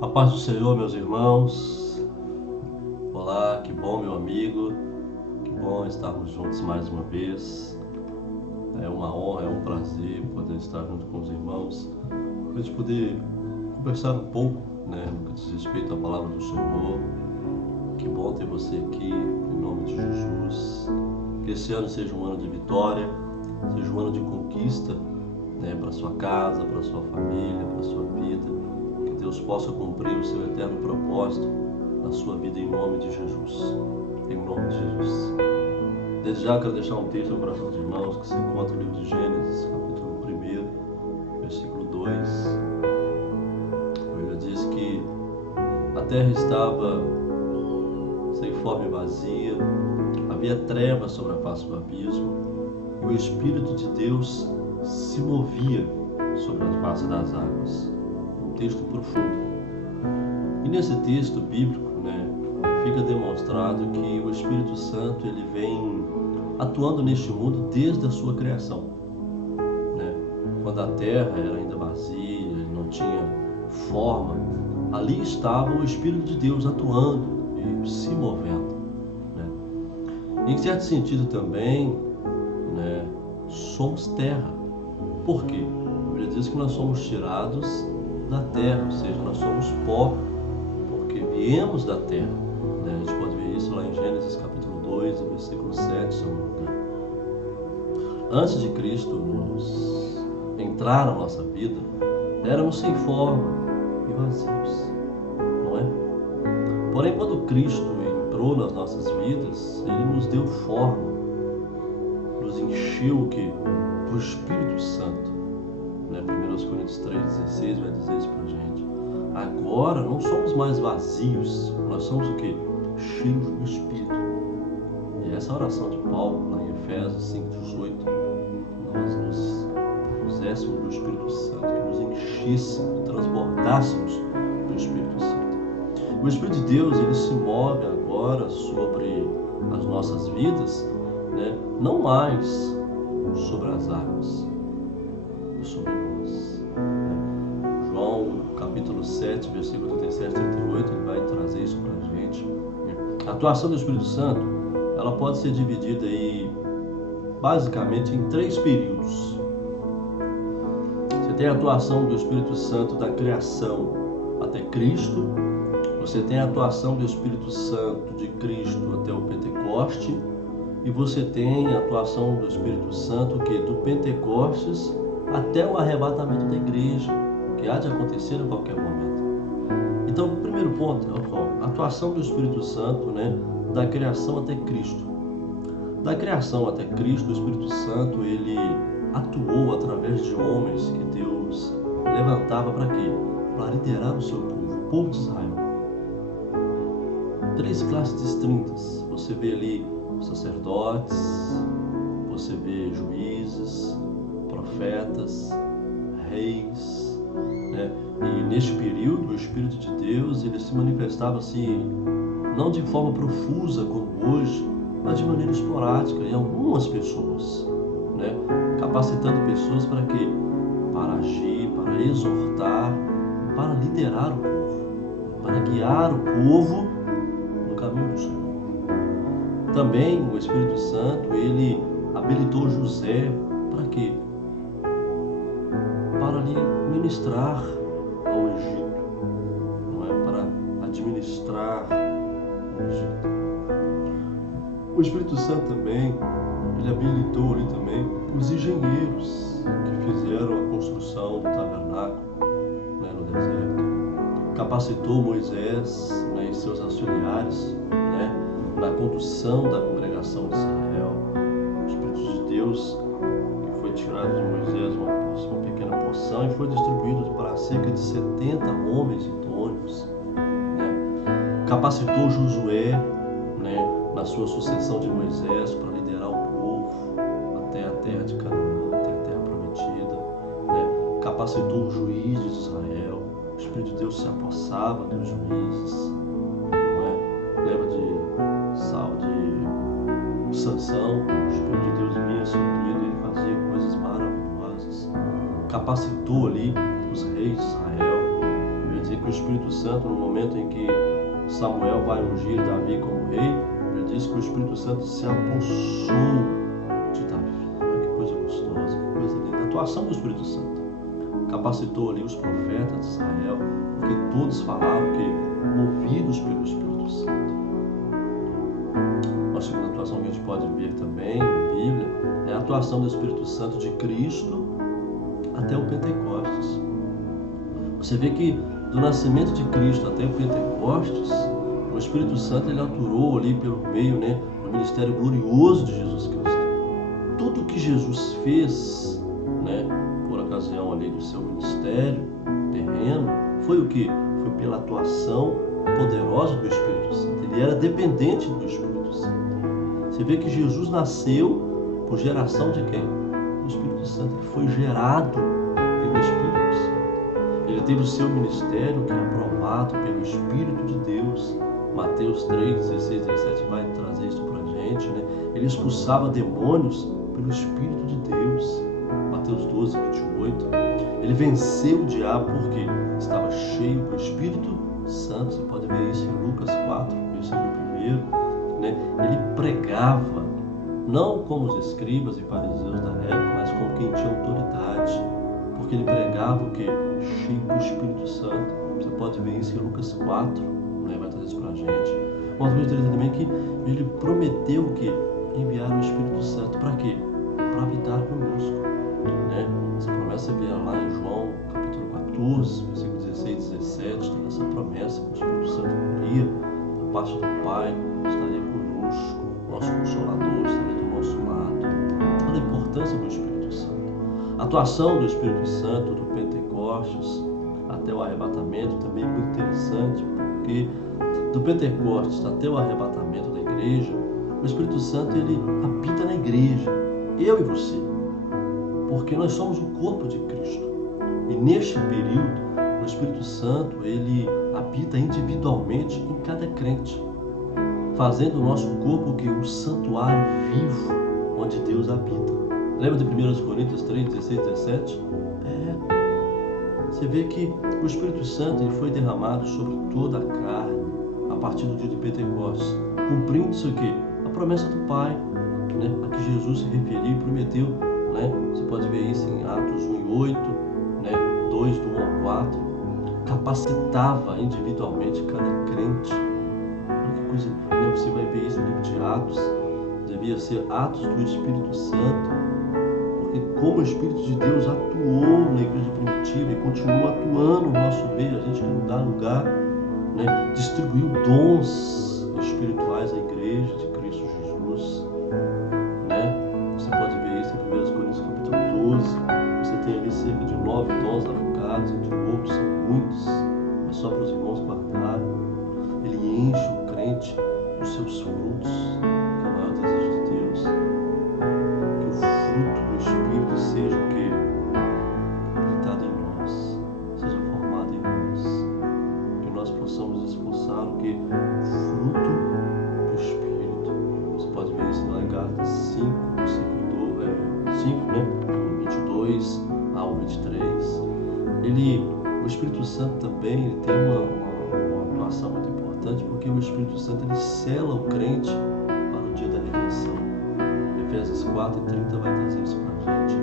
A paz do Senhor, meus irmãos. Olá, que bom, meu amigo. Que bom estarmos juntos mais uma vez. É uma honra, é um prazer poder estar junto com os irmãos, para a gente poder conversar um pouco, no que diz respeito à palavra do Senhor. Que bom ter você aqui, em nome de Jesus. Que esse ano seja um ano de vitória, seja um ano de conquista, para sua casa, para sua família, para sua vida. Que Deus possa cumprir o seu eterno propósito na sua vida em nome de Jesus. Em nome de Jesus. Desde já quero deixar um texto no coração dos irmãos que se encontra no livro de Gênesis, capítulo 1, versículo 2. A Bíblia diz que a terra estava sem forma e vazia, havia trevas sobre a face do abismo, e o Espírito de Deus se movia sobre a face das águas. Um texto profundo. E nesse texto bíblico, fica demonstrado que o Espírito Santo ele vem atuando neste mundo desde a sua criação. Quando a terra era ainda vazia, não tinha forma, ali estava o Espírito de Deus atuando e se movendo. Em certo sentido também, somos terra. Por quê? A Bíblia diz que nós somos tirados da terra, ou seja, nós somos pó, porque viemos da terra. A gente pode ver isso lá em Gênesis capítulo 2, versículo 7, se eu não me engano. Antes de Cristo nos entrar na nossa vida, éramos sem forma e vazios, não é? Porém, quando Cristo entrou nas nossas vidas, Ele nos deu forma, nos encheu do Espírito Santo. 1 Coríntios 3,16 vai dizer isso pra gente. Agora não somos mais vazios, nós somos o quê? Cheios do Espírito. E essa oração de Paulo, lá em Efésios 5,18, nós nos uséssemos do Espírito Santo, que nos enchesse, transbordássemos do Espírito Santo. O Espírito de Deus, ele se move agora sobre as nossas vidas, não mais sobre as águas, mas sobre nós. João capítulo 7, versículo 37 e 38, ele vai trazer isso para a gente. A atuação do Espírito Santo, ela pode ser dividida aí, basicamente, em 3 períodos. Você tem a atuação do Espírito Santo da criação até Cristo. Você tem a atuação do Espírito Santo de Cristo até o Pentecoste. E você tem a atuação do Espírito Santo do Pentecostes até o arrebatamento da igreja, que há de acontecer a qualquer momento. Então, o primeiro ponto é a atuação do Espírito Santo, da criação até Cristo. Da criação até Cristo, o Espírito Santo, ele atuou através de homens que Deus levantava para quê? Para liderar o seu povo, o povo de Israel. 3 classes distintas. Você vê ali sacerdotes, você vê juízes, profetas, reis, E neste período, o Espírito de Deus, ele se manifestava assim, não de forma profusa como hoje, mas de maneira esporádica em algumas pessoas, capacitando pessoas para quê? Para agir, para exortar, para liderar o povo, para guiar o povo no caminho do Senhor. Também o Espírito Santo, ele habilitou José para quê? Para lhe ministrar ao Egito, para administrar o Egito. O Espírito Santo também, ele habilitou ali também os engenheiros que fizeram a construção do tabernáculo, no deserto. Capacitou Moisés, e seus auxiliares, na condução da congregação de Israel. O Espírito de Deus, que foi tirado de Moisés uma pequena porção e foi distribuído para cerca de 70 homens idôneos. Capacitou Josué, na sua sucessão de Moisés, para liderar o povo até a terra de Canaã, até a terra prometida. Capacitou os juízes de Israel. O Espírito de Deus se apossava dos juízes. Lembra de Sansão, o Espírito de Deus vinha sobre ele, ele fazia coisas maravilhosas. Capacitou ali os reis de Israel. Quer dizer que o o Espírito Santo, no momento em que Samuel vai ungir Davi como rei, ele diz que o Espírito Santo se apossou de Davi. Olha que coisa gostosa, que coisa linda. A atuação do Espírito Santo capacitou ali os profetas de Israel, porque todos falavam que movidos pelo Espírito Santo. Uma segunda atuação que a gente pode ver também na Bíblia é a atuação do Espírito Santo de Cristo até o Pentecostes. Você vê que do nascimento de Cristo até o Pentecostes, o Espírito Santo ele atuou ali pelo meio, do ministério glorioso de Jesus Cristo. Tudo que Jesus fez, por ocasião ali do seu ministério terreno, foi o que? Foi pela atuação poderosa do Espírito Santo. Ele era dependente do Espírito Santo. Você vê que Jesus nasceu por geração de quem? Do Espírito Santo. Ele foi gerado pelo Espírito Santo. Ele teve o seu ministério que é aprovado pelo Espírito de Deus. Mateus 3, 16, 17 vai trazer isso pra gente, Ele expulsava demônios pelo Espírito de Deus. Mateus 12, 28. Ele venceu o diabo porque estava cheio do Espírito Santo. Você pode ver isso em Lucas 4, versículo 1. Ele pregava, não como os escribas e fariseus da época, mas como quem tinha autoridade. Porque ele pregava o quê? Cheio do Espírito Santo. Você pode ver isso em Lucas 4, vai trazer isso pra gente. Uma coisa interessante também é que ele prometeu o quê? Enviar o Espírito Santo para quê? Para habitar conosco. Essa promessa via lá em João capítulo 14, versículo 16 e 17, tem essa promessa que o Espírito Santo viria da parte do Pai, estaria conosco, nosso Consolador estaria do nosso lado. Olha a importância do Espírito Santo. A atuação do Espírito Santo do Pentecostes até o arrebatamento também é muito interessante, porque do Pentecostes até o arrebatamento da igreja, o Espírito Santo ele habita na igreja, eu e você, porque nós somos o corpo de Cristo. E neste período, o Espírito Santo ele habita individualmente em cada crente, fazendo o nosso corpo que um santuário vivo onde Deus habita. Lembra de 1 Coríntios 3, 16, 17? Você vê que o Espírito Santo ele foi derramado sobre toda a carne a partir do dia de Pentecostes, cumprindo-se o quê? A promessa do Pai, a que Jesus se referiu e prometeu. Você pode ver isso em Atos 1 e 8, 2 do 1 ao 4. Capacitava individualmente cada crente. Olha que coisa, você vai ver isso no livro de Atos. Devia ser Atos do Espírito Santo, porque como o Espírito de Deus atuou na igreja primitiva e continua atuando no nosso meio, a gente que não dá lugar, distribuiu dons espirituais à igreja de Cristo Jesus. Você pode ver isso em 1 Coríntios capítulo 12. Você tem ali cerca de 9 dons alocados, entre outros são muitos, mas só para os irmãos guardarem. Ele enche o crente dos seus frutos, que é o maior desejo de Deus. Que o fruto do Espírito seja o quê? Habitado em nós, seja formado em nós. Que nós possamos esforçar o quê? O fruto do Espírito. Você pode ver isso lá em Gálatas 5, versículo 22 ao 23. O Espírito Santo também ele tem uma atuação muito importante, porque o Espírito Santo ele sela o crente para o dia da redenção. Efésios 4 e 30 vai trazer isso para a gente.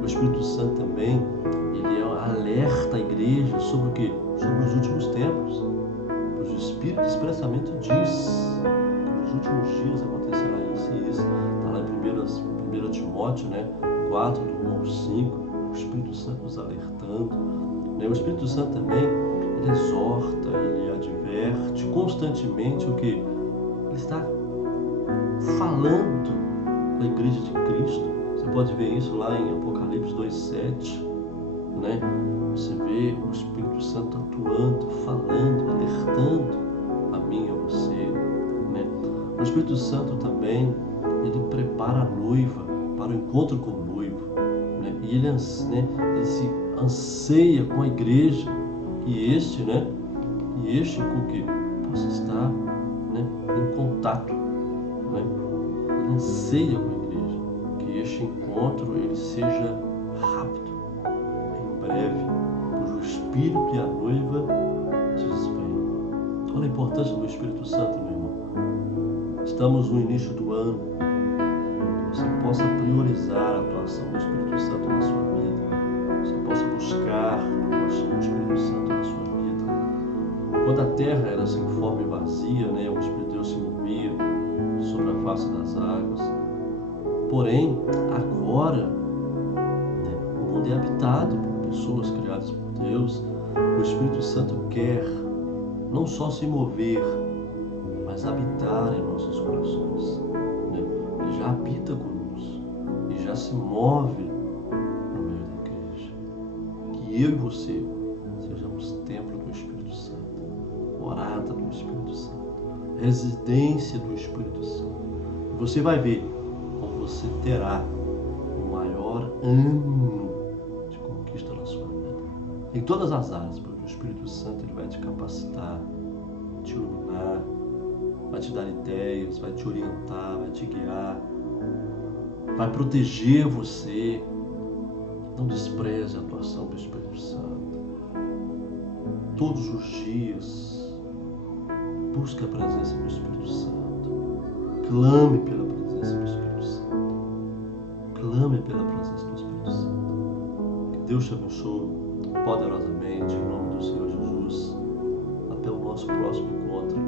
O Espírito Santo também ele alerta a igreja sobre o quê? Sobre os últimos tempos. O Espírito expressamente diz que nos últimos dias acontecerá isso e isso. Está lá em 1 Timóteo 4, do 1 ao 5, o Espírito Santo nos alertando. O Espírito Santo também, ele exorta, ele adverte constantemente o que? Ele está falando com a igreja de Cristo. Você pode ver isso lá em Apocalipse 2,7. Você vê o Espírito Santo atuando, falando, alertando a mim e a você. O Espírito Santo também, ele prepara a noiva para o encontro com o noivo, e ele se anseia com a igreja e este com o que possa estar em contato, ele anseia com a igreja que este encontro ele seja rápido, em breve, pois o Espírito e a noiva importância do Espírito Santo, meu irmão. Estamos no início do ano. Você possa priorizar a atuação do Espírito Santo na sua vida. Você possa buscar a atuação do Espírito Santo na sua vida. Quando a terra era sem forma e vazia, o Espírito de Deus se movia sobre a face das águas. Porém, agora, o mundo é habitado por pessoas criadas por Deus. O Espírito Santo quer não só se mover, mas habitar em nossos corações. Ele já habita conosco e já se move no meio da igreja. Que eu e você sejamos templo do Espírito Santo, morada do Espírito Santo, residência do Espírito Santo. Você vai ver como você terá o maior ano de conquista na sua vida, em todas as áreas, porque o Espírito Santo ele vai te capacitar, te iluminar, vai te dar ideias, vai te orientar, vai te guiar, vai proteger você. Não despreze a atuação do Espírito Santo. Todos os dias, busque a presença do Espírito Santo. Clame pela presença do Espírito Santo. Clame pela presença do Espírito Santo. Que Deus te abençoe poderosamente, em nome do Senhor Jesus. Até o nosso próximo encontro.